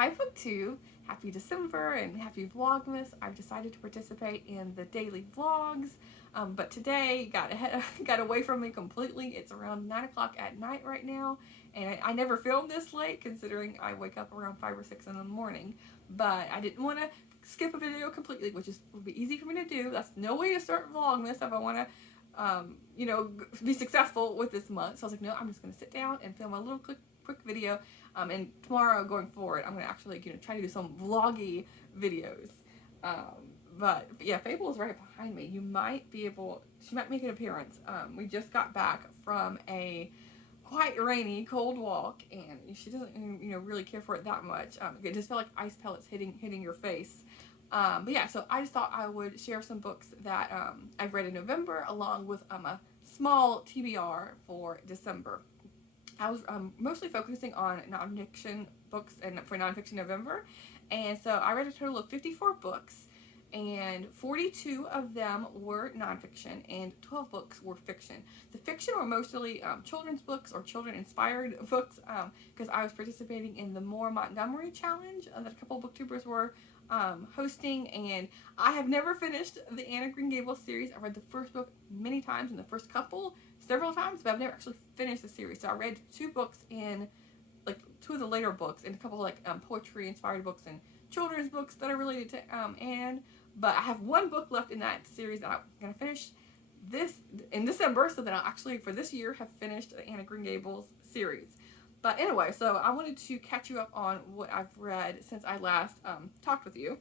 Hi BookTube! Happy December and happy Vlogmas. I've decided to participate in the daily vlogs, but today got away from me completely. It's around 9 o'clock at night right now, and I never filmed this late considering I wake up around 5 or 6 in the morning, but I didn't want to skip a video completely, which would be easy for me to do. That's no way to start Vlogmas if I want to be successful with this month. So I was like, no, I'm just going to sit down and film a little quick video. And tomorrow going forward, I'm going to actually try to do some vloggy videos. But yeah, Fable is right behind me. She might make an appearance. We just got back from a quite rainy, cold walk, and she doesn't, really care for it that much. It just felt like ice pellets hitting your face. But yeah, so I just thought I would share some books that I've read in November, along with a small TBR for December. I was mostly focusing on nonfiction books and for Nonfiction November, and so I read a total of 54 books, and 42 of them were nonfiction and 12 books were fiction. The fiction were mostly children's books or children-inspired books, because I was participating in the More Montgomery Challenge that a couple of booktubers were hosting, and I have never finished the Anna Green Gables series. I've read the first book many times and the first couple several times, but I've never actually finished the series. So I read 2 books in, like, 2 of the later books, and a couple of poetry inspired books and children's books that are related to Anne. But I have 1 book left in that series that I'm gonna finish this in December, so that I'll actually for this year have finished the Anna Green Gables series. But anyway, so I wanted to catch you up on what I've read since I last talked with you.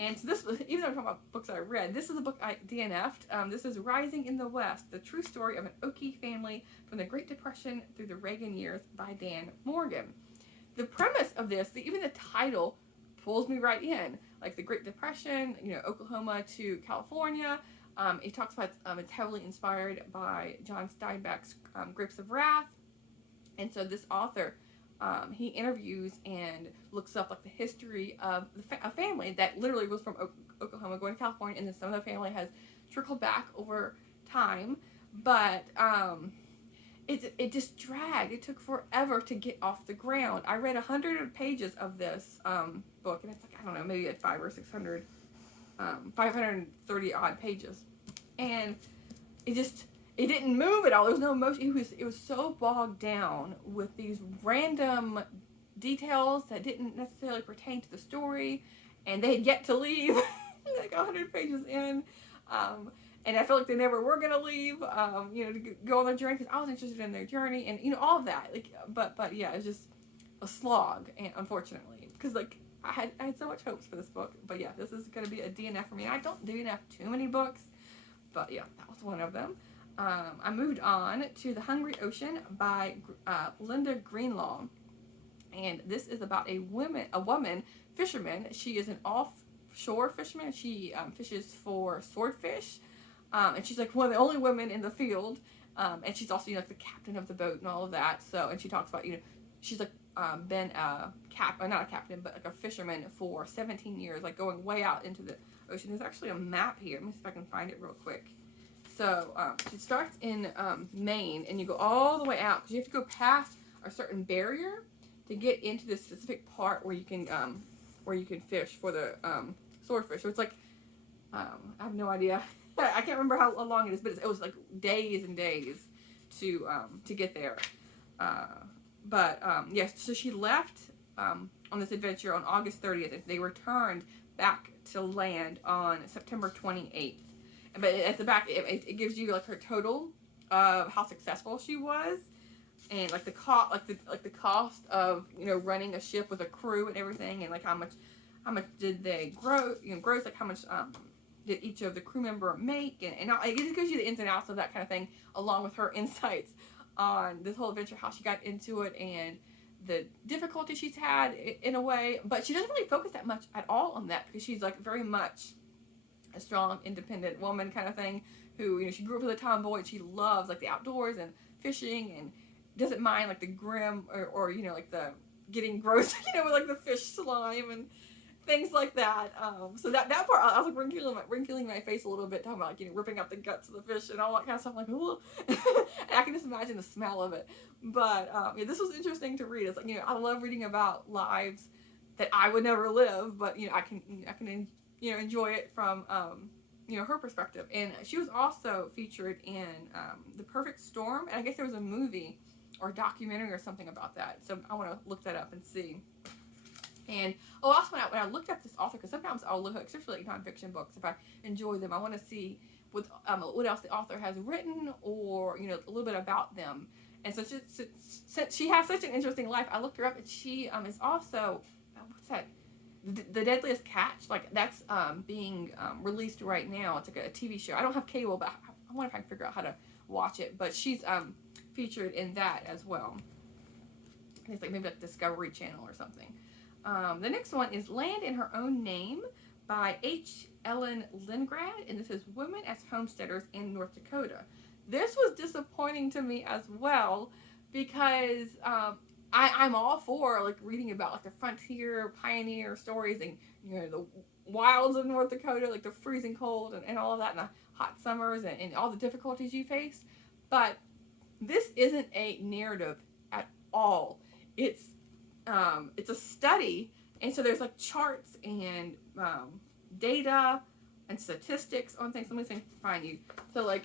And so this, even though I'm talking about books I read, this is a book I DNF'd. This is Rising in the West, the true story of an Okie family from the Great Depression through the Reagan years by Dan Morgan. The premise of this, even the title, pulls me right in. Like the Great Depression, Oklahoma to California. It talks about it's heavily inspired by John Steinbeck's Grapes of Wrath. And so this author, he interviews and looks up like the history of a family that literally was from Oklahoma going to California, and then some of the family has trickled back over time. But it just dragged. It took forever to get off the ground. I read 100 pages of this book, and it's like, I don't know, maybe at 500 or 600, 530 odd pages, and it didn't move at all. There was no emotion. It was so bogged down with these random details that didn't necessarily pertain to the story, and they had yet to leave like 100 pages in, and I felt like they never were gonna leave, to go on their journey, because I was interested in their journey and all of that. But yeah, it's just a slog, and unfortunately, because I had so much hopes for this book. But yeah, this is gonna be a DNF for me. I don't DNF too many books, but yeah, that was one of them. I moved on to The Hungry Ocean by Linda Greenlaw, and this is about a woman fisherman. She is an offshore fisherman. She fishes for swordfish, and she's like one of the only women in the field, and she's also the captain of the boat and all of that. So, and she talks about she's like been not a captain, but like a fisherman for 17 years, like going way out into the ocean. There's actually a map here. Let me see if I can find it real quick. So it starts in Maine, and you go all the way out, because you have to go past a certain barrier to get into this specific part where you can fish for the swordfish. So it's like I have no idea. I can't remember how long it is, but it was like days and days to get there. Yes. So she left on this adventure on August 30th. And they returned back to land on September 28th. But at the back, it gives you like her total of how successful she was, and like the cost, like the cost of running a ship with a crew and everything, and like how much did they gross, like how much did each of the crew member make, and it just gives you the ins and outs of that kind of thing, along with her insights on this whole adventure, how she got into it, and the difficulty she's had in a way. But she doesn't really focus that much at all on that, because she's like very much a strong, independent woman kind of thing, who, she grew up with a tomboy, and she loves like the outdoors and fishing, and doesn't mind like the grim or like the getting gross, with like the fish slime and things like that. So that part, I was like wrinkling my face a little bit, talking about ripping out the guts of the fish and all that kind of stuff. Like, and I can just imagine the smell of it. But this was interesting to read. It's like I love reading about lives that I would never live, but I can enjoy it from her perspective. And she was also featured in The Perfect Storm, and I guess there was a movie or a documentary or something about that. So I want to look that up and see. And also when I looked up this author, because sometimes I'll look, especially like nonfiction books, if I enjoy them, I want to see what else the author has written, or a little bit about them. And so since she has such an interesting life, I looked her up, and she is also what's that? The Deadliest Catch. Like that's being released right now. It's like a TV show. I don't have cable, but I wonder if I can figure out how to watch it. But she's featured in that as well. I think it's like maybe like Discovery Channel or something. The next one is Land in Her Own Name by H. Ellen Lindgrad, and this is Women as Homesteaders in North Dakota. This was disappointing to me as well, because I'm all for like reading about like the frontier pioneer stories and the wilds of North Dakota, like the freezing cold and all of that, and the hot summers and all the difficulties you face. But this isn't a narrative at all. It's a study, and so there's like charts and data and statistics on things. Let me see if I can find you. So like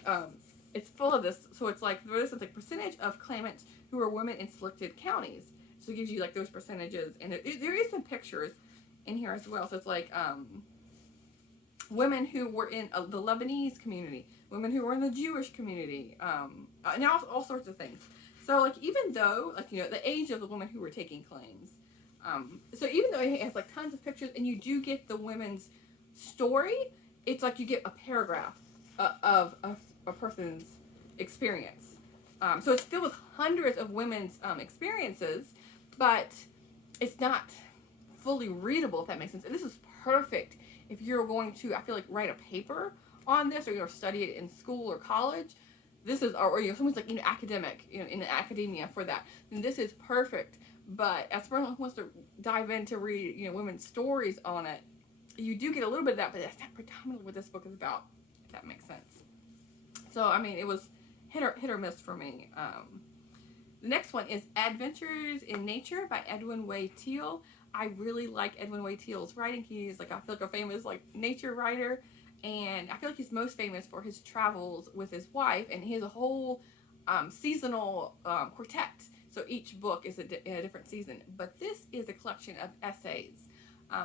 it's full of this. So it's like there's like percentage of claimants who are women in selected counties. So it gives you like those percentages, and there is some pictures in here as well. So it's like women who were in the Lebanese community, women who were in the Jewish community, and all sorts of things. So like even though like the age of the women who were taking claims, so even though it has like tons of pictures and you do get the women's story, it's like you get a paragraph of a person's experience. So it's filled with hundreds of women's experiences, but it's not fully readable, if that makes sense. And this is perfect if you're going to, I feel like, write a paper on this, or study it in school or college. This is, or someone's like academic, in academia for that. Then this is perfect. But as someone who wants to dive in to read, women's stories on it, you do get a little bit of that, but that's not predominantly what this book is about, if that makes sense. So I mean, it was hit or miss for me. The next one is Adventures in Nature by Edwin Way Teale. I really like Edwin Way Teale's writing. He's like, I feel like a famous like nature writer. And I feel like he's most famous for his travels with his wife, and he has a whole seasonal quartet. So each book is in a different season. But this is a collection of essays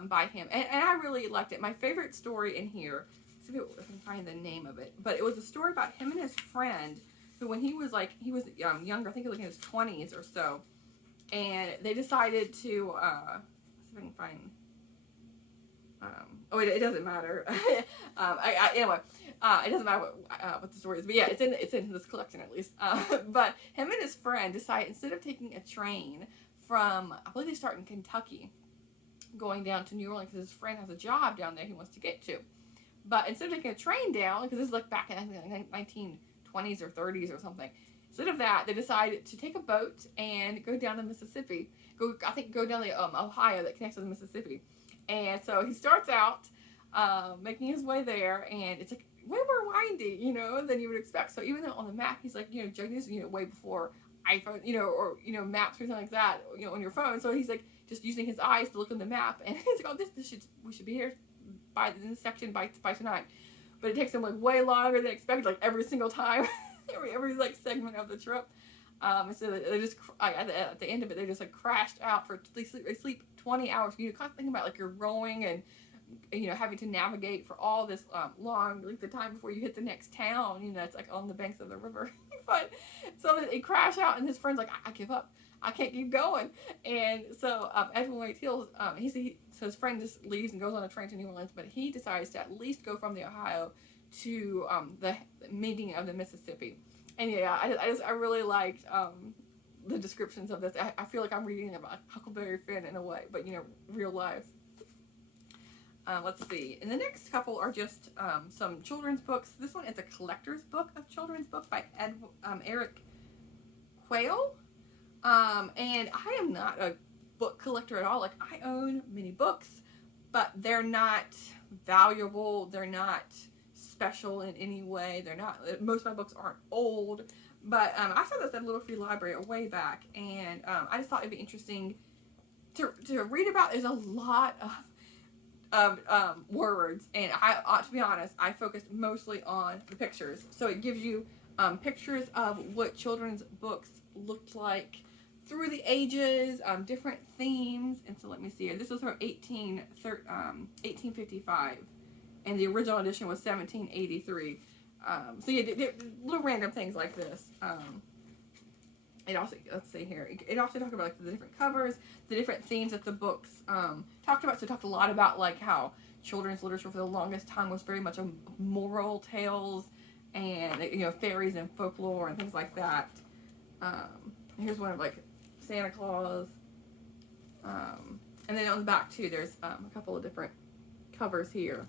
by him, and I really liked it. My favorite story in here, see if I can find the name of it, but it was a story about him and his friend, who when he was younger, I think he was like in his 20s or so, and they decided to, let's see if I can find. It doesn't matter. Anyway, it doesn't matter what the story is, but yeah, it's in this collection at least. But him and his friend decide, instead of taking a train from, I believe they start in Kentucky, going down to New Orleans because his friend has a job down there he wants to get to. But instead of taking a train down, because this is like back in the 1920s or 30s or something, instead of that, they decided to take a boat and go down to Mississippi. Go down the Ohio that connects to the Mississippi. And so he starts out making his way there, and it's like way more windy, than you would expect. So even though on the map he's like, judging this, way before iPhone, or maps or something like that, on your phone. So he's like just using his eyes to look on the map, and he's like, we should be here by this section by tonight. But it takes them like way longer than expected, like every single time, every like segment of the trip. And so they just at the end of it, they just like crashed out they sleep 20 hours. You kind of think about like you're rowing and having to navigate for all this long length of time before you hit the next town. It's like on the banks of the river. But so they crash out, and his friend's like, I give up. I can't keep going. And so Edwin Way Teale, so his friend just leaves and goes on a train to New Orleans, but he decides to at least go from the Ohio to the meeting of the Mississippi. And yeah, I really liked the descriptions of this. I feel like I'm reading about Huckleberry Finn in a way, but real life. Let's see. And the next couple are just some children's books. This one is a collector's book of children's books by Eric Quayle. And I am not a book collector at all. Like, I own many books, but they're not valuable. They're not special in any way. They're not, most of my books aren't old, but I saw this at Little Free Library a way back, and I just thought it'd be interesting to read about. There's a lot of words, and I ought to be honest, I focused mostly on the pictures. So it gives you pictures of what children's books looked like through the ages, different themes. And so let me see here. This was from 1855, and the original edition was 1783. So yeah, little random things like this. It also, let's see here, it also talked about like the different covers, the different themes that the books talked about. So it talked a lot about like how children's literature for the longest time was very much a moral tales and, you know, fairies and folklore and things like that. Here's one of like Santa Claus. And then on the back too, there's a couple of different covers here.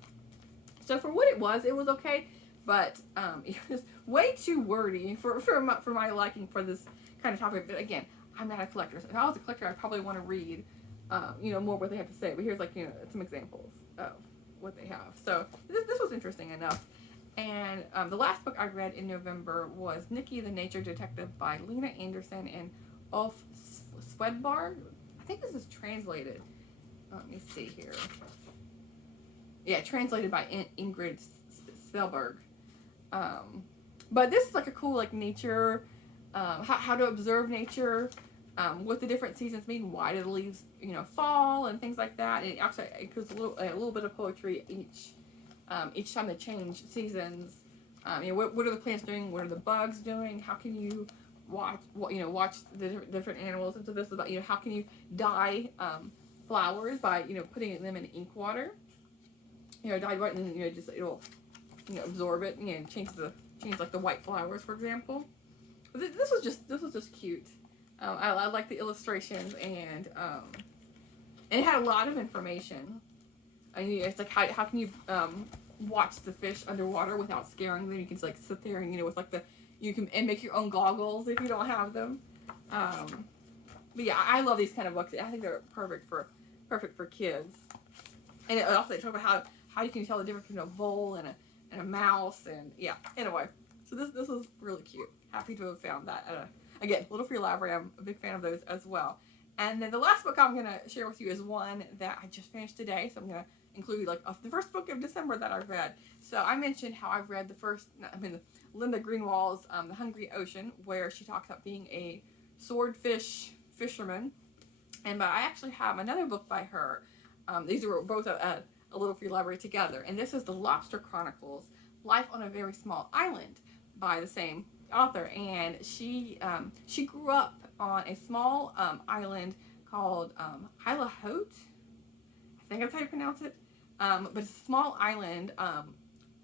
So for what it was okay, but it was way too wordy for my liking for this kind of topic. But again, I'm not a collector. So if I was a collector, I'd probably want to read, you know, more what they have to say. But here's like, you know, some examples of what they have. So this was interesting enough. And the last book I read in November was Nikki the Nature Detective by Lena Anderson and Ulf Swedbarg. I think this is translated. Let me see here. Yeah, translated by Ingrid Spelberg. But this is like a cool like nature, how to observe nature, what the different seasons mean, why do the leaves, you know, fall and things like that. And it actually includes a little bit of poetry each time they change seasons. You know, what are the plants doing? What are the bugs doing? How can you watch the different animals? And so this is about, you know, how can you dye flowers by, you know, putting them in ink water. You know, dyed white, and then, you know, just it'll, you know, absorb it, you know, change like the white flowers, for example. But this was just cute. I like the illustrations, and it had a lot of information. I mean, it's like how can you watch the fish underwater without scaring them? You can just like sit there and, you know, with like you can make your own goggles if you don't have them. But yeah, I love these kind of books. I think they're perfect for kids. And it also talks about how you can tell the difference between a vole and a mouse, and yeah. Anyway, so this was really cute. Happy to have found that. Again, Little Free Library. I'm a big fan of those as well. And then the last book I'm gonna share with you is one that I just finished today. So I'm gonna include like the first book of December that I read. So I mentioned how I read Linda Greenwald's The Hungry Ocean, where she talks about being a swordfish fisherman. But I actually have another book by her. These were both a Little Free Library together. And this is The Lobster Chronicles, Life on a Very Small Island, by the same author. And she grew up on a small island called Hylahote. I think that's how you pronounce it. But it's a small island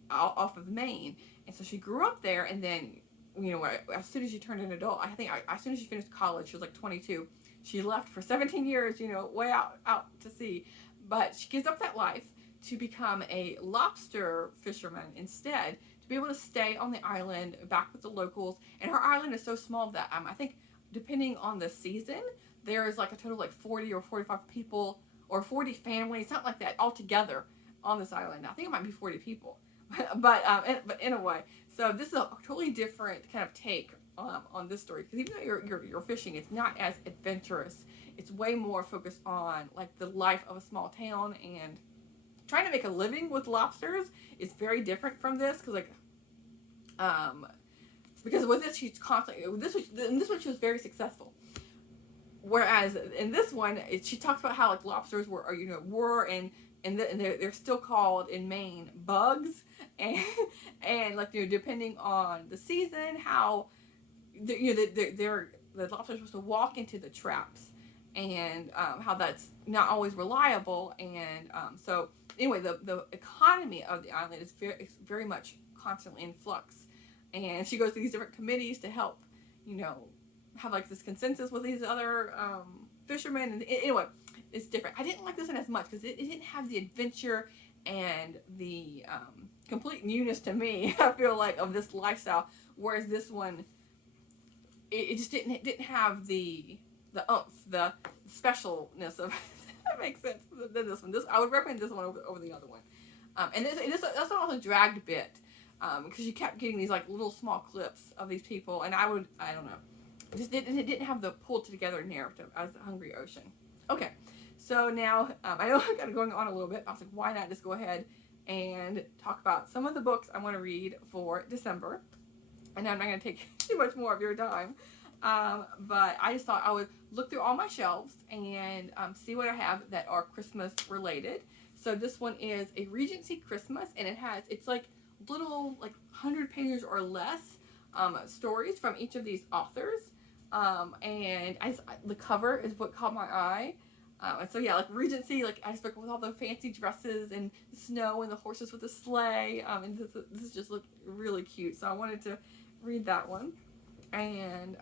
off of Maine. And so she grew up there, and then, you know, as soon as she turned an adult, I think as soon as she finished college, she was like 22, she left for 17 years, you know, way out to sea. But she gives up that life to become a lobster fisherman instead, to be able to stay on the island back with the locals. And her island is so small that I think depending on the season, there is like a total of like 40 or 45 people or 40 families, something like that, all together on this island. I think it might be 40 people, but anyway, so this is a totally different kind of take on this story, because even though you're fishing, it's not as adventurous. It's way more focused on like the life of a small town, and trying to make a living with lobsters is very different from this, because with this she's constantly in this one she was very successful. Whereas in this one, she talks about how like lobsters were and they're still called in Maine bugs, and like, you know, depending on the season, how the lobsters are supposed to walk into the traps, and how that's not always reliable, and so anyway, the economy of the island is very much constantly in flux, and she goes to these different committees to help, you know, have like this consensus with these other fishermen, and anyway, it's different. I didn't like this one as much because it didn't have the adventure and the complete newness to me, I feel like, of this lifestyle, whereas this one, it just didn't have the oomph, the specialness of that makes sense than this one. I would recommend this one over the other one. And this one also dragged a bit, because you kept getting these like little small clips of these people, and I don't know, it didn't have the pulled together narrative as The Hungry Ocean. Okay, So now, I know I'm kind of going on a little bit. I was like, why not just go ahead and talk about some of the books I want to read for December. And I'm not going to take too much more of your time. But I just thought I would look through all my shelves and see what I have that are Christmas related. So this one is a Regency Christmas, and it's like little, like 100 pages or less stories from each of these authors. And the cover is what caught my eye. And so yeah, like Regency, like I just look with all the fancy dresses and the snow and the horses with the sleigh. And this just looked really cute. So I wanted to read that one. And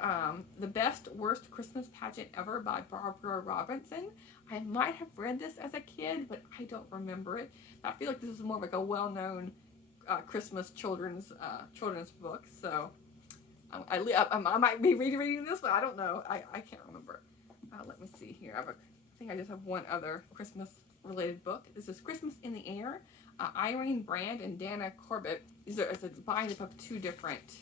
The Best Worst Christmas Pageant Ever by Barbara Robinson. I might have read this as a kid, but I don't remember it. I feel like this is more like a well-known Christmas children's book. So I might be rereading this, but I don't know. I can't remember. Let me see here. I think I just have one other Christmas-related book. This is Christmas in the Air. Irene Brand and Dana Corbett. It's a bind-up of two different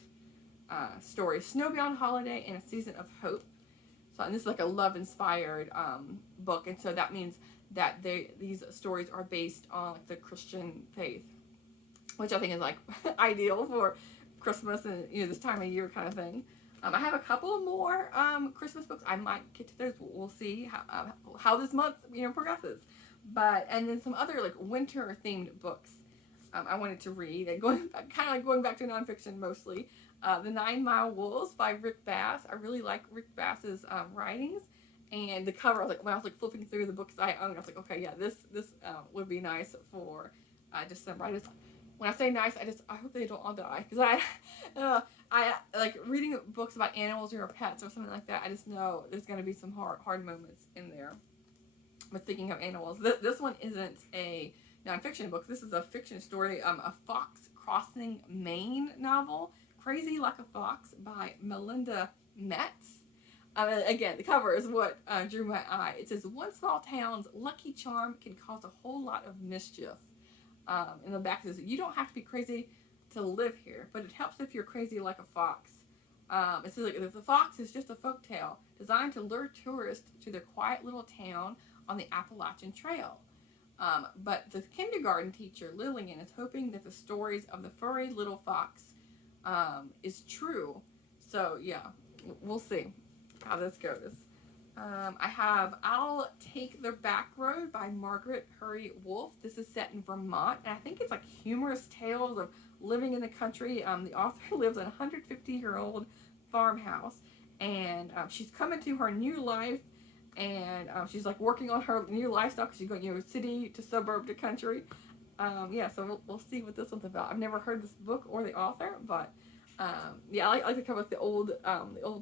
stories: Snowbound Holiday and A Season of Hope. So, and this is like a love-inspired book, and so that means that these stories are based on like the Christian faith, which I think is like ideal for Christmas and this time of year kind of thing. I have a couple more Christmas books. I might get to those. We'll see how this month progresses. And then some other like winter themed books I wanted to read, and going back to nonfiction mostly. The 9 Mile Wolves by Rick Bass. I really like Rick Bass's writings, and the cover. When I was flipping through the books I own, I was like, okay, yeah, this would be nice for December. When I say nice, I hope they don't all die, because I like reading books about animals or pets or something like that. I just know there's going to be some hard moments in there with thinking of animals. This one isn't a nonfiction book. This is a fiction story, a fox crossing Maine novel, Crazy Like a Fox by Melinda Metz. Again, the cover is what drew my eye. It says, one small town's lucky charm can cause a whole lot of mischief. In the back it says, you don't have to be crazy to live here, but it helps if you're crazy like a fox. It says the fox is just a folktale designed to lure tourists to their quiet little town on the Appalachian Trail. But the kindergarten teacher, Lillian, is hoping that the stories of the furry little fox is true. So yeah, we'll see how this goes. I have I'll Take the Back Road by Margaret Hurry Wolf. This is set in Vermont, and I think it's like humorous tales of living in the country. The author lives in a 150-year-old farmhouse, and she's coming to her new life, and she's like working on her new lifestyle because she's going city to suburb to country. So we'll see what this one's about. I've never heard this book or the author, but I like to come with the old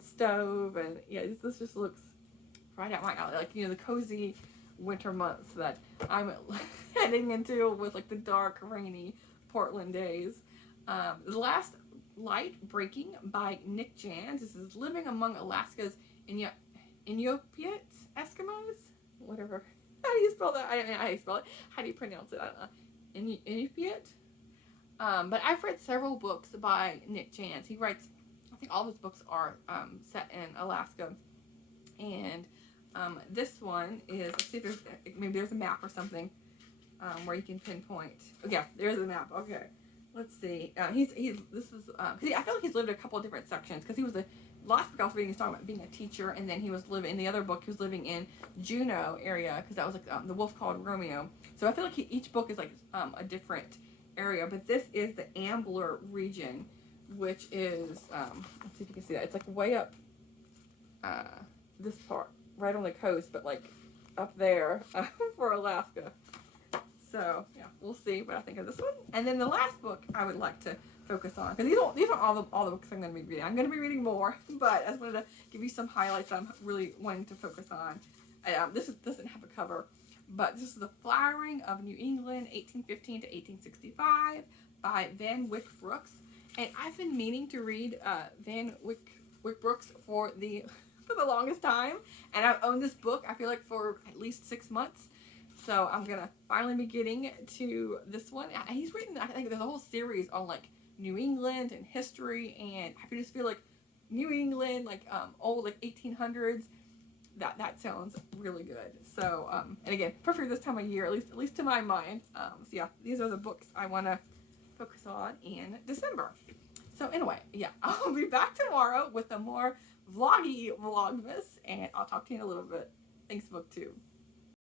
stove, and this just looks right out my alley, like the cozy winter months that I'm heading into with like the dark, rainy Portland days. The Last Light Breaking by Nick Jans. This is living among Alaska's Inupiat Eskimos, whatever. How do you spell that? I don't know how you spell it. How do you pronounce it? I don't know. Inupiat. But I've read several books by Nick Jans. He writes, I think all his books are set in Alaska, and this one is, let's see if there's a map or something where you can pinpoint. Oh, yeah, there's a map. Okay, let's see. I feel like he's lived in a couple of different sections, because he was last book I was reading, he was talking about being a teacher, and then he was living in the other book. He was living in Juneau area, because that was like The Wolf Called Romeo. So I feel like each book is like a different area, but this is the Ambler region, which is let's see if you can see that. It's like way up this part, right on the coast, but like up there for Alaska. So yeah, we'll see what I think of this one. And then the last book I would like to focus on, because these aren't all the books I'm going to be reading. I'm going to be reading more, but I just wanted to give you some highlights that I'm really wanting to focus on. This doesn't have a cover, but this is The Flowering of New England, 1815 to 1865 by Van Wyck Brooks. And I've been meaning to read Van Wyck Brooks for the longest time, and I've owned this book, I feel like, for at least 6 months. So I'm gonna finally be getting to this one. He's written, I think there's a whole series on like New England and history, and I just feel like New England, like old like 1800s, that sounds really good. So, and again, perfect this time of year, at least to my mind. So yeah, these are the books I want to focus on in December. So anyway, yeah, I'll be back tomorrow with a more vloggy Vlogmas, and I'll talk to you in a little bit. Thanks, BookTube.